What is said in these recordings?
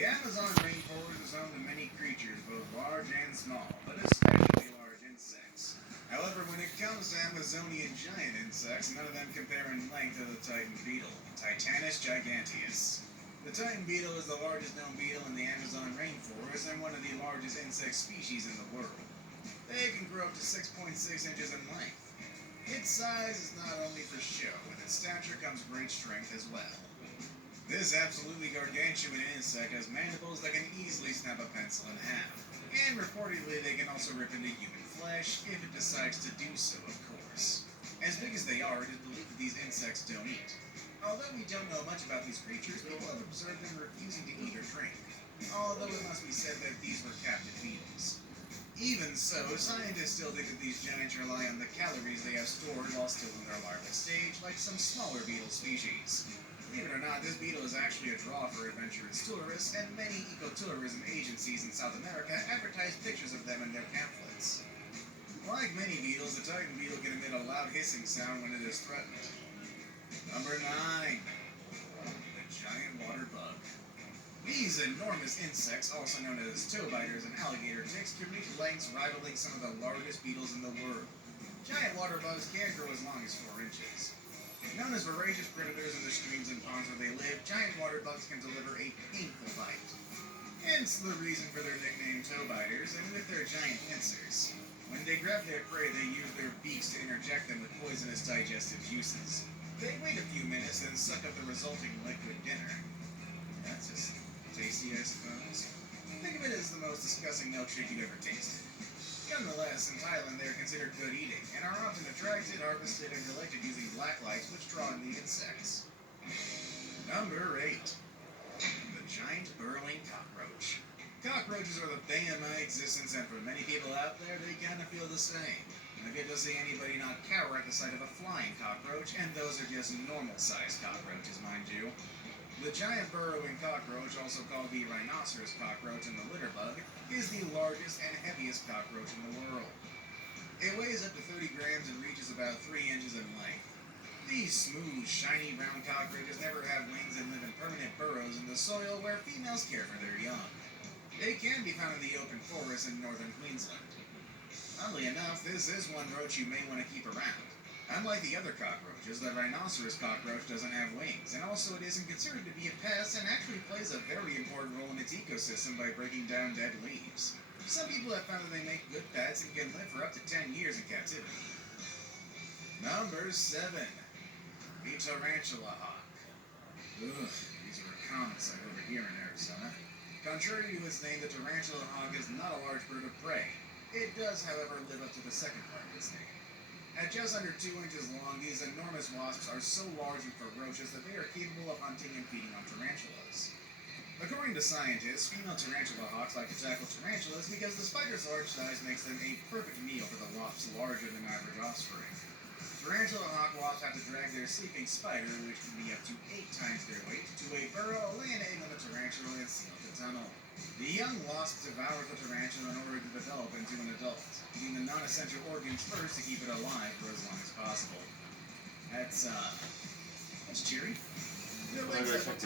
The Amazon rainforest is home to many creatures, both large and small, but especially large insects. However, when it comes to Amazonian giant insects, none of them compare in length to the Titan beetle, Titanus giganteus. The Titan beetle is the largest known beetle in the Amazon rainforest and one of the largest insect species in the world. They can grow up to 6.6 inches in length. Its size is not only for show, with its stature comes great strength as well. This absolutely gargantuan insect has mandibles that can easily snap a pencil in half, and reportedly they can also rip into human flesh if it decides to do so, of course. As big as they are, it is believed that these insects don't eat. Although we don't know much about these creatures, people have observed them refusing to eat or drink, although it must be said that these were captive beetles. Even so, scientists still think that these giants rely on the calories they have stored while still in their larval stage, like some smaller beetle species. Believe it or not, this beetle is actually a draw for adventurous tourists, and many ecotourism agencies in South America advertise pictures of them in their pamphlets. Like many beetles, the Titan beetle can emit a loud hissing sound when it is threatened. Number 9. The giant water bug. These enormous insects, also known as toe biters and alligator ticks, can reach lengths rivaling some of the largest beetles in the world. Giant water bugs can grow as long as 4 inches. Known as voracious predators in the streams and ponds where they live, giant water bugs can deliver a painful bite. Hence the reason for their nickname toe biters, and with their giant pincers. When they grab their prey, they use their beaks to interject them with poisonous digestive juices. They wait a few minutes, then suck up the resulting liquid dinner. That's just tasty, I suppose. Think of it as the most disgusting milkshake you've ever tasted. Nonetheless, in Thailand, they are considered good eating, and are often attracted, harvested, and collected using black lights, which draw in the insects. Number 8. The giant burrowing cockroach. Cockroaches are the bane of my existence, and for many people out there, they kind of feel the same. I've yet to see anybody not cower at the sight of a flying cockroach, and those are just normal-sized cockroaches, mind you. The giant burrowing cockroach, also called the rhinoceros cockroach and the litter bug, is the largest and heaviest cockroach in the world. It weighs up to 30 grams and reaches about 3 inches in length. These smooth, shiny brown cockroaches never have wings and live in permanent burrows in the soil where females care for their young. They can be found in the open forest in northern Queensland. Oddly enough, this is one roach you may want to keep around. Unlike the other cockroaches, the rhinoceros cockroach doesn't have wings, and also it isn't considered to be a pest and actually plays a very important role in its ecosystem by breaking down dead leaves. Some people have found that they make good pets and can live for up to 10 years in captivity. Number 7. The tarantula hawk. Ugh, these are a common sight over here in Arizona. Contrary to its name, the tarantula hawk is not a large bird of prey. It does, however, live up to the second part of its name. At just under 2 inches long, these enormous wasps are so large and ferocious that they are capable of hunting and feeding on tarantulas. According to scientists, female tarantula hawks like to tackle tarantulas because the spider's large size makes them a perfect meal for the wasp's larger than average offspring. Tarantula hawk wasps have to drag their sleeping spider, which can be up to 8 times their weight, to a burrow, lay an egg on the tarantula, and seal the tunnel. The young wasp devours the tarantula in order to develop into an adult, eating the non-essential organs first to keep it alive for as long as possible. That's cheery. Their legs have a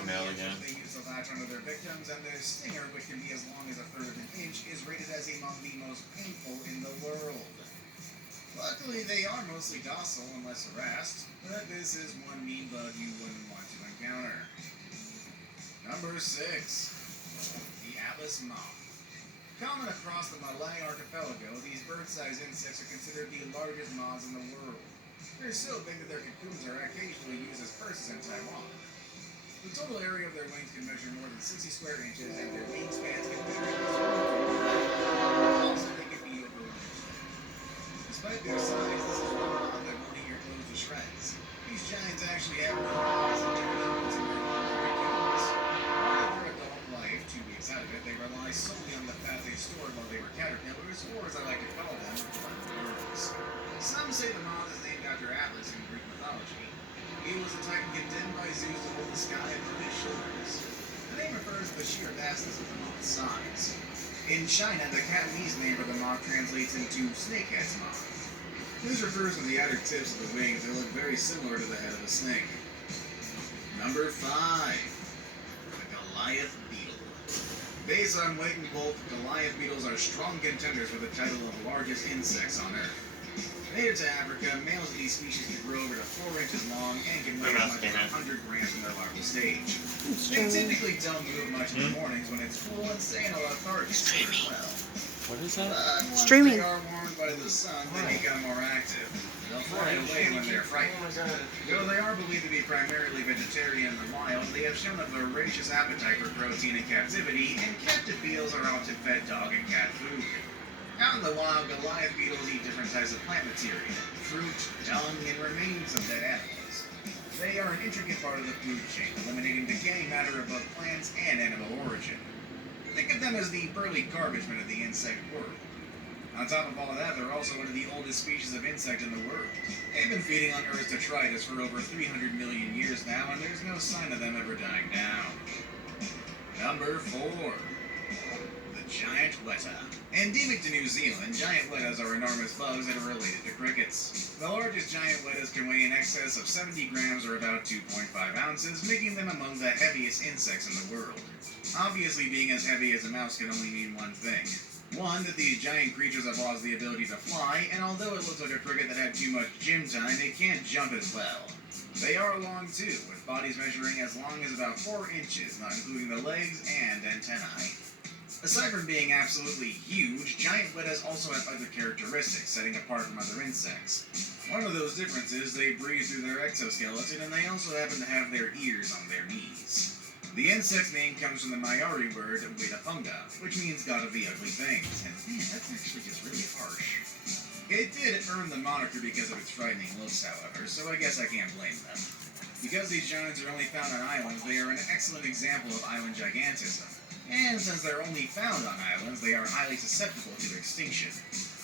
they use to latch onto their victims, and their stinger, which can be as long as a third of an inch, is rated as among the most painful in the world. Luckily, they are mostly docile unless harassed, but this is one mean bug you wouldn't want to encounter. Number 6. The Atlas moth. Common across the Malay archipelago, these bird-sized insects are considered the largest moths in the world. They're so big that their cocoons are occasionally used as purses in Taiwan. The total area of their wings can measure more than 60 square inches, and their wingspans can measure also they can be over 1 inch. Despite their size, this is one moth that won't eat your clothes to shreds. These giants actually have no eyes and turn inwards in their cocoons. Part of their adult life, 2 weeks out of it, they rely solely on the fat they stored while they were caterpillars, or as I like to call them, worms. Some say the moth is named after Atlas in Greek mythology. He was a titan condemned by Zeus to hold the sky upon his shoulders. The name refers to the sheer vastness of the moth's size. In China, the Cantonese name for the moth translates into snakehead's moth. This refers to the outer tips of the wings that look very similar to the head of a snake. Number 5. The Goliath beetle. Based on weight and bulk, Goliath beetles are strong contenders for the title of largest insects on Earth. Native to Africa, males of these species can grow over to 4 inches long and can weigh as much as 100 grams in their larval stage. They typically don't move much in the mornings when it's cool and stay in a lethargic state as well. What is that? Once Streaming. they are warmed by the sun, they become more active. They'll fly away when they're frightened. Though they are believed to be primarily vegetarian in the wild, they have shown a voracious appetite for protein in captivity, and captive beetles are often fed dog and cat food. Out in the wild, Goliath beetles eat different types of plant material, fruit, dung, and remains of dead animals. They are an intricate part of the food chain, eliminating decaying matter of both plants and animal origin. Think of them as the burly garbage men of the insect world. On top of all that, they're also one of the oldest species of insect in the world. They've been feeding on Earth's detritus for over 300 million years now, and there's no sign of them ever dying down. Number 4. The giant weta. Endemic to New Zealand, giant wetas are enormous bugs that are related to crickets. The largest giant wetas can weigh in excess of 70 grams or about 2.5 ounces, making them among the heaviest insects in the world. Obviously, being as heavy as a mouse can only mean one thing. One, that these giant creatures have lost the ability to fly, and although it looks like a cricket that had too much gym time, it can't jump as well. They are long too, with bodies measuring as long as about 4 inches, not including the legs and antennae. Aside from being absolutely huge, giant wetas also have other characteristics, setting apart from other insects. One of those differences, they breathe through their exoskeleton, and they also happen to have their ears on their knees. The insect's name comes from the Maori word Wetapunga, which means god of the ugly things, and man, that's actually just really harsh. It did earn the moniker because of its frightening looks, however, so I guess I can't blame them. Because these giants are only found on islands, they are an excellent example of island gigantism. And since they're only found on islands, they are highly susceptible to extinction.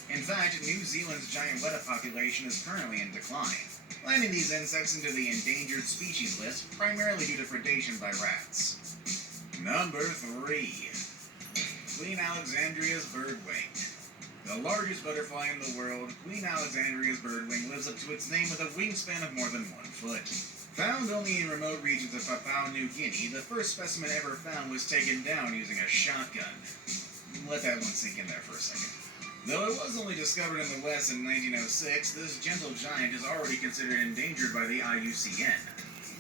In fact, New Zealand's giant weta population is currently in decline, landing these insects into the endangered species list, primarily due to predation by rats. Number 3. Queen Alexandria's birdwing. The largest butterfly in the world, Queen Alexandria's birdwing lives up to its name with a wingspan of more than 1 foot. Found only in remote regions of Papua New Guinea, the first specimen ever found was taken down using a shotgun. Let that one sink in there for a second. Though it was only discovered in the West in 1906, this gentle giant is already considered endangered by the IUCN.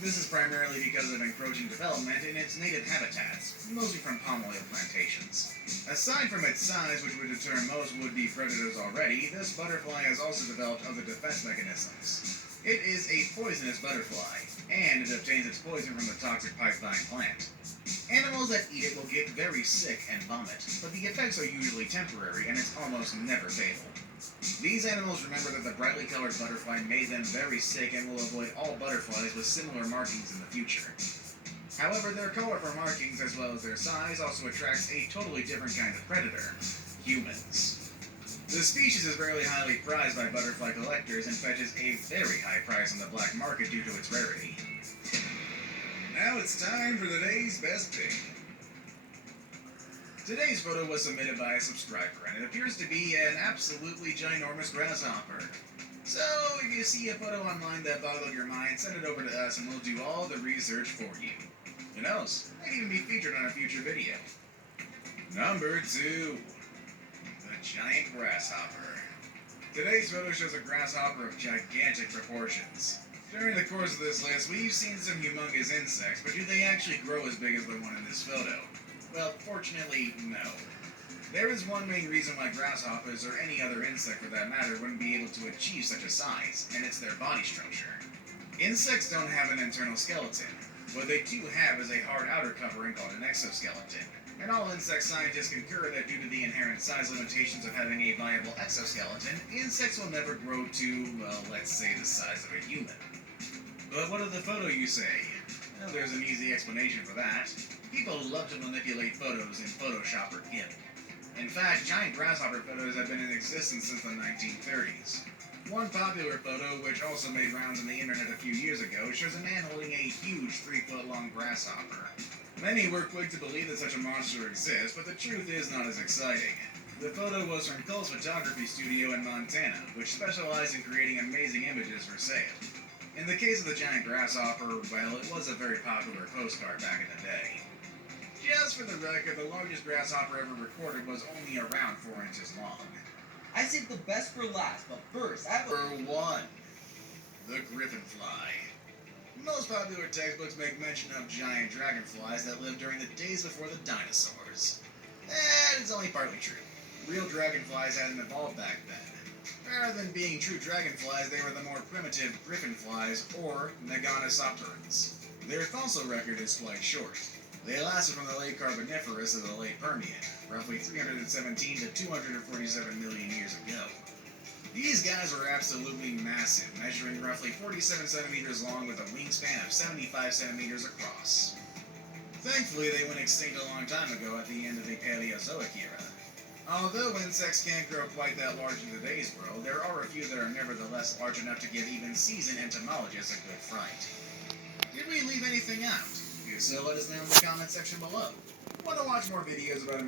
This is primarily because of encroaching development in its native habitats, mostly from palm oil plantations. Aside from its size, which would deter most would-be predators already, this butterfly has also developed other defense mechanisms. It is a poisonous butterfly, and it obtains its poison from the toxic pipevine plant. Animals that eat it will get very sick and vomit, but the effects are usually temporary and it's almost never fatal. These animals remember that the brightly colored butterfly made them very sick and will avoid all butterflies with similar markings in the future. However, their colorful markings as well as their size also attracts a totally different kind of predator, humans. The species is very highly prized by butterfly collectors and fetches a very high price on the black market due to its rarity. Now it's time for the day's best pick. Today's photo was submitted by a subscriber, and it appears to be an absolutely ginormous grasshopper. So, if you see a photo online that boggled your mind, send it over to us and we'll do all the research for you. Who knows, might even be featured on a future video. Number 2. Giant grasshopper. Today's photo shows a grasshopper of gigantic proportions. During the course of this list, we've seen some humongous insects, but do they actually grow as big as the one in this photo? Well, fortunately, no. There is one main reason why grasshoppers, or any other insect for that matter, wouldn't be able to achieve such a size, and it's their body structure. Insects don't have an internal skeleton. What they do have is a hard outer covering called an exoskeleton. And all insect scientists concur that due to the inherent size limitations of having a viable exoskeleton, insects will never grow to, well, let's say the size of a human. But what of the photo, you say? Well, there's an easy explanation for that. People love to manipulate photos in Photoshop or GIMP. In fact, giant grasshopper photos have been in existence since the 1930s. One popular photo, which also made rounds on the internet a few years ago, shows a man holding a huge 3-foot-long grasshopper. Many were quick to believe that such a monster exists, but the truth is not as exciting. The photo was from Cole's photography studio in Montana, which specialized in creating amazing images for sale. In the case of the giant grasshopper, well, it was a very popular postcard back in the day. Just for the record, the largest grasshopper ever recorded was only around 4 inches long. I saved the best for last, but first, I have Number 1. The griffinfly. Most popular textbooks make mention of giant dragonflies that lived during the days before the dinosaurs. And it's only partly true. Real dragonflies hadn't evolved back then. Rather than being true dragonflies, they were the more primitive griffinflies, or meganosopterans. Their fossil record is quite short. They lasted from the late Carboniferous to the late Permian, roughly 317 to 247 million years ago. These guys were absolutely massive, measuring roughly 47 centimeters long with a wingspan of 75 centimeters across. Thankfully, they went extinct a long time ago at the end of the Paleozoic era. Although insects can't grow quite that large in today's world, there are a few that are nevertheless large enough to give even seasoned entomologists a good fright. Did we leave anything out? If so, let us know in the comment section below. Want to watch more videos about